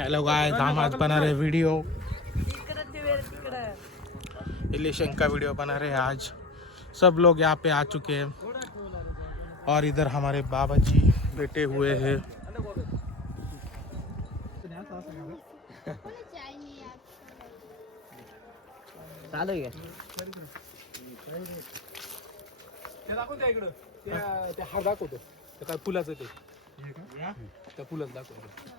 Hello guys, हम आज बना रहे वीडियो, इलेक्शन का वीडियो बना रहे हैं आज। सब लोग यहाँ पे आ चुके हैं और इधर हमारे बाबा जी बैठे हुए हैं। चालू आहे ते हार दाखवतो ते काय फुलाचं ते त्या फुलाचं दाखवतो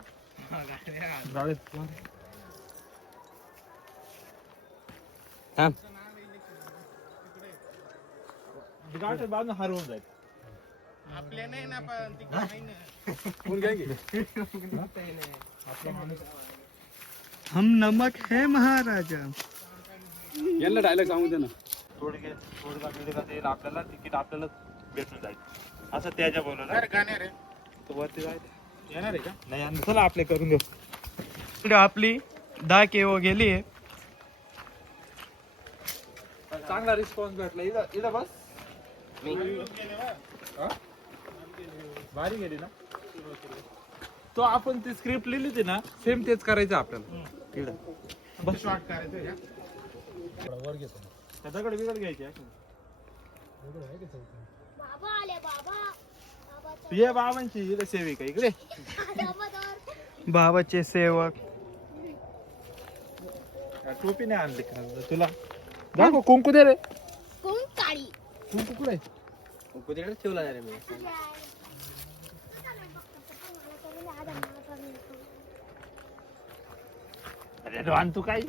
गाठ बाजून हरवून जाईल आपले नाही ना पण हम नमक है महाराजा. यांना डायलॉग सांगू दे ना. थोडगा ते आपल्याला तिकीट आपल्याला भेटून जाईल असं त्याच्या बोलवलं गाणे रे तो वरती जायचं येणार आहे का नाही चला आपले करून देऊ. आपली 10 केओ गेली आहे. चांगला रिस्पॉन्स भेटला इथं बस भारी गेली ना. तो आपण ती स्क्रिप्ट लिहिली होती ना सेम तेच करायचं आपल्याला. बस शॉर्ट करायचं वर घेतो त्याच्याकडे बिघड घ्यायची ये बाबांची इकडे सेविका इकडे बाबाचे सेवक. टोपी नाही आणली का तुला दाखव कुंकू दे रे कुंकू कुठे तिकडे ठेवला रे मी. अरे रान तू काय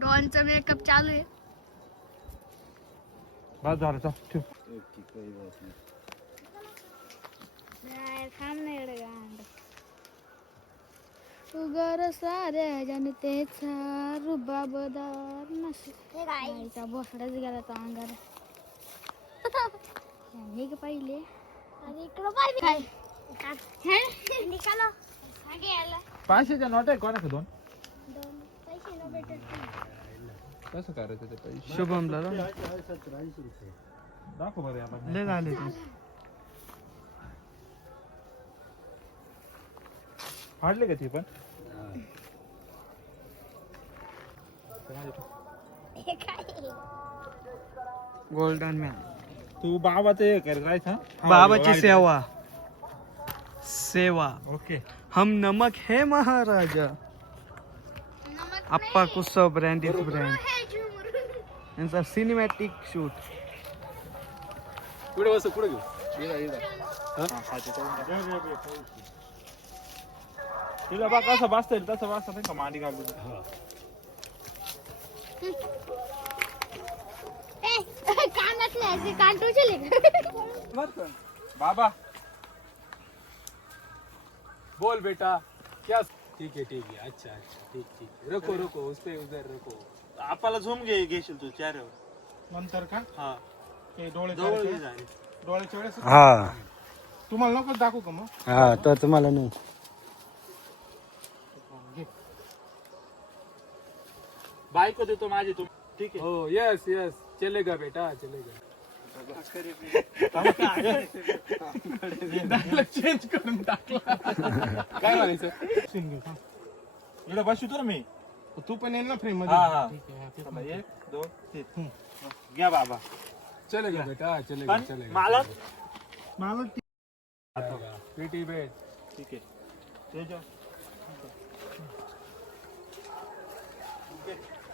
डॉनचा मेकअप चालू आहे. बस झालं चल ठेव. थांब ना एवढं गांड. उगर साऱ्या जनतेचा रुबाबदार नसता बसडाच गेला तो अंगार. हे का पाहिले इकडं पाहिजे निकालो 500च्या नोट आहे कोणाकडे दोन पैसे न भेटत. कसं करायचं ते पैसे शुभमला दाखव बरं आपण लय झाले ते. फाडले का ती पण गोल्डन मॅन. तू बाबा ते करायचं बाबाची सेवा सेवा. ओके हम नमक है महाराजा. अप्पा कुस्सा ब्रँड इज ब्रँड. यांचा सिनेमॅटिक शूट. पुढे बस पुढे घेऊ. तुला बा कसं बसता येईल तसं बसता नाही का मांडी घालून. कानातले कान टोचले. बाबा बोल बेटा क्या. ठीक है अच्छा ठीक रखो रखो उस पे उधर रखो. आपल्याला झूम घेशील तू चेहऱ्यावर नंतर का हा ते डोळे जवळ काढायचे. जाईल. डोळ्याच्या वेळेस हा तुम्हाला नको दाखवू का मग हा तर तुम्हाला नाही. बायको देतो माझी तू ठीक आहे. हो यस यस चलेगा बेटा चलेगा. चेंज करून टाकला काय म्हणायचं. इकडे बसतो ना मी तू पण येईल ना फ्रेम हा, हा. मध्ये. चला, 1 2 3 घ्या बाबा. चलेगा बेटा चलेगा पण चलेगा. मला मला पेटी बेट. ठीक आहे त्याच्या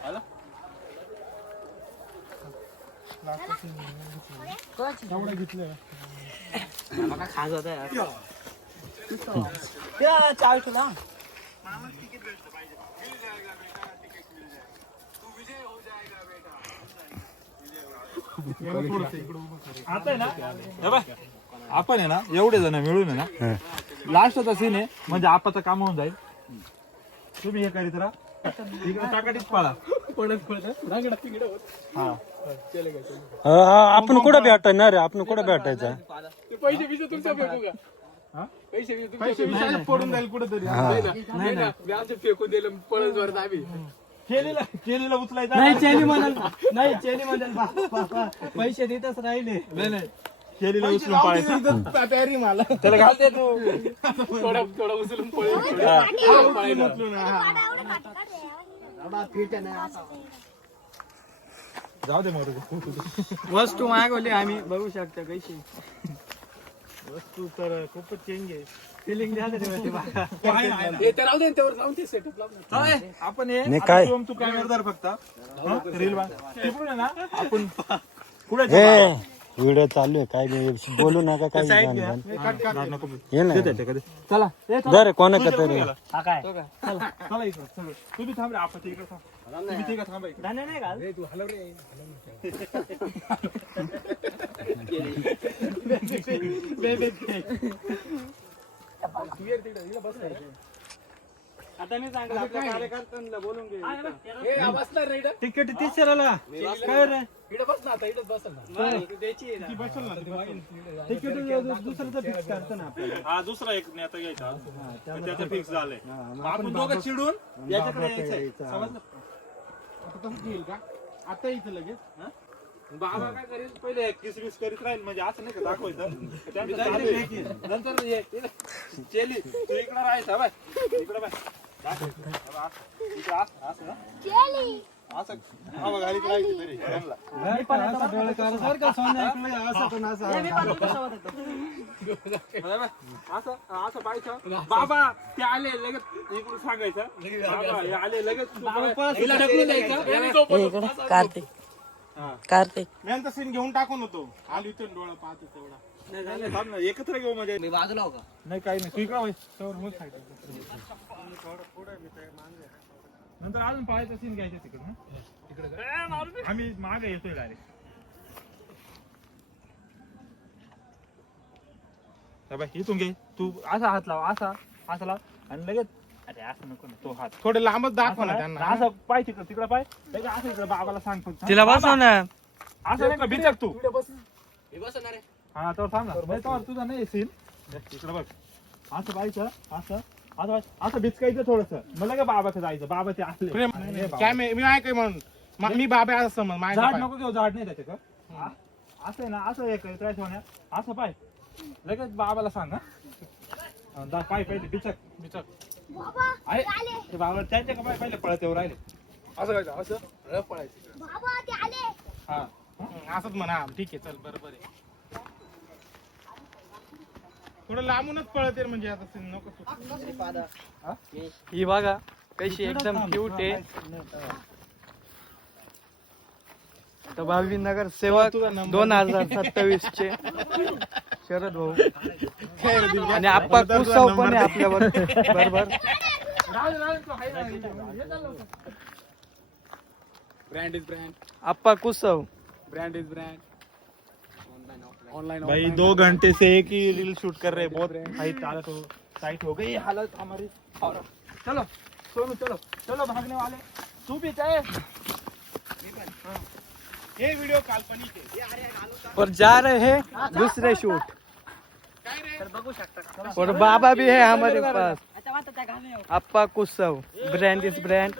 आला एवढं घेतलं खास होता यार. चावी तुला आता आहे ना हे बघ, आपण आहे ना एवढे जण मिळून आहे ना लास्टचा सीन आहे म्हणजे आपाचं काम होऊन जाईल. तुम्ही हे करीत राहा इकडे टाकाटीच पाळा हा आपण कुठं भेटायचं रे. आपण कुठं भेटायचं. पैसे बिसे तुमच्या फेकू का. हा? पैसे बिसे पैसे विषयाला पडून जाईल कुठेतरी. व्याज फेकून दिलं पळस वर आम्ही. केलेलं उचलायचं नाही चेनी म्हणाल नाही चेनी म्हणाल पैसे देतच राहिले. नाही केलीला उचलून पाळायचं तयारी मला त्याला घालते तू थोडा थोडा उचलून पळेल. जाऊ दे मग वस्तू मागवली आम्ही बघू शकता कशी वस्तू तर खूपच चेंज आहे. फिलिंग द्या हे तर राहू दे, त्यावर जाऊन ते सेटअप लावून. आपण हे नाही काय? तू कॅमेरादार फक्त रील तिकडून आहे ना आपण पुढे हे व्हिडिओ चालू आहे काय नाही बोलू नका काही हे नाही चला जर कोणाचं तरी हा काय चला इकडं चला. तुम्ही थांब रे आपण इकडे थांब तुम्ही तिघं थांबा इकडे. धान्य नाही घाल. रे, तू हलव रे. आता मी सांगतो आपल्या कार्यकर्त्यांना बोलून घे. हे, हा बसणार रे इकडं. तिकीट 30 ला काय रे इकडं बस ना आता, इकडंच बसल ना. हा दुसरा एक नेता घ्यायचा त्याचं फिक्स झालंय आपण दोघं चिडून याच्याकडे यायचंय समजलं आता इथं लगेच बाबा काय करेल पहिले किसबिस करीत राहील म्हणजे असं नाही का दाखवायचं त्यांचं चालू आहे. नंतर चेली तू इकडं राहायचं बाय इकडं बाय इकडं असं केली. असं हवा घालीत राहायची तरी त्यांना. असं असं पाहायचं बाबा ते आले लगेच इकडून सांगायचं बाबा हे आले लगेच हिला ढकलून द्यायचं. याने झोपवतो. कार्तिक मी सीन घेऊन टाकून होतो आली इथून डोळा पाहतो तेवढा नाही, थांब ना, एकत्र घेऊ म्हणजे नाही काही नाही तू इकडं वळ. नंतर अजून पाहायचं सीन घ्यायचं तिकडे आम्ही मागे येतोय डायरेक्ट इथून घे तू असा हात लाव असा लाव आणि लगेच अरे असं नको ना तो हात थोडे लांबच दाखवा ना असं त्यांना नाही, असं पाय तिकडं पाय लगेच असं इकडं बाबाला सांग फक्त. तिला बसव ना असं नाही का बिचक तू इकडं बस. हे बसणार रे. हा तर थांब ना नाही तर तुझा नाही सीन इकडं बघ असं पाहायचं असं बिचकायचं थोडस मला का बाबाचं जायचं बाबाचे असले काय मी आहे काय म्हणून मी बाबा असं समज झाड माझ्या नको घेऊ झाड नाही त्याच्या का असं आहे ना असं एक करायचं होण्या असं पाय लगेच बाबाला सांग हा पाय पहिले बिचक बाबा अरे ते बाबा त्यांच्या का पाय पहिले पळत येऊ राहिले असं करायचं, असं रफ पळायचं. बाबा ते आले. हा असंच म्हणा ठीक आहे चल बरोबर आहे थोडं लांबूनच पळत येईल म्हणजे आता scene नको ही बघा कशी एकदम क्यूट आहे. तर भावी नगर सेवक 2027 चे शरद भाऊ आणि आप्पा कुसाव पण आहे आपल्यावर बरोबर. Brand is brand. Appa Kusav brand is brand. Online भाई 2 घंटे से एक ही रील शूट कर रहे बहुत टाइट हो गई हालत हमारी और चलो सोनू चलो भागने वाले तू भी चाहे हे व्हिडिओ काल्पनिक आहे और जा रहे हैं दूसरे शूट और बाबा भी है हमारे पास. Appa Kusav brand is brand.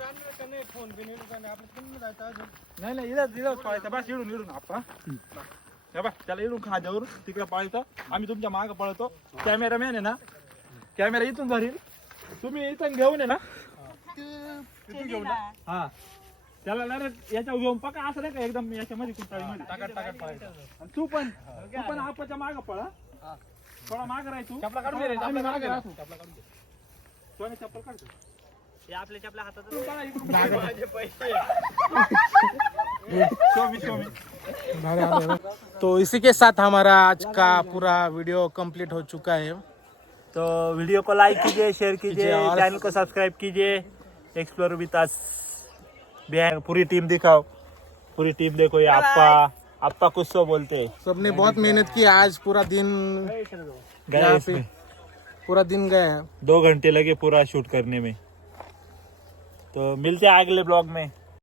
नाही इथं पळायचं बस इडून आपण त्याला इडून खाद्यावर तिकडे पळायचं आम्ही तुमच्या मागे पळतो कॅमेरामॅन आहे ना कॅमेरा इथून धरील तुम्ही इथून घेऊन आहे ना इथून घेऊन हा त्याला याच्या घेऊन पका असं नाही का एकदम याच्यामध्ये कुठं टाकत पळायचं आणि तू पण आपाच्या मागे पळा थोडा मागे राहाय तू चपला काढून घे आम्ही मागे राहतो चप्पल काढतो आपल्या चपल्या हातात तो इसी के साथ हमारा आज का पूरा वीडियो कंप्लीट हो चुका है तो वीडियो को लाइक कीजिए शेयर कीजिए और- चैनल को सब्सक्राइब कीजिए explore with us Puri team दिखाओ पूरी टीम देखो ये आपका कुछ तो बोलते हैं सबने बहुत मेहनत की आज पूरा दिन गए यहाँ इसमें पे पूरा दिन गए हैं 2 घंटे लगे पूरा शूट करने में तो मिलते हैं अगले ब्लॉग में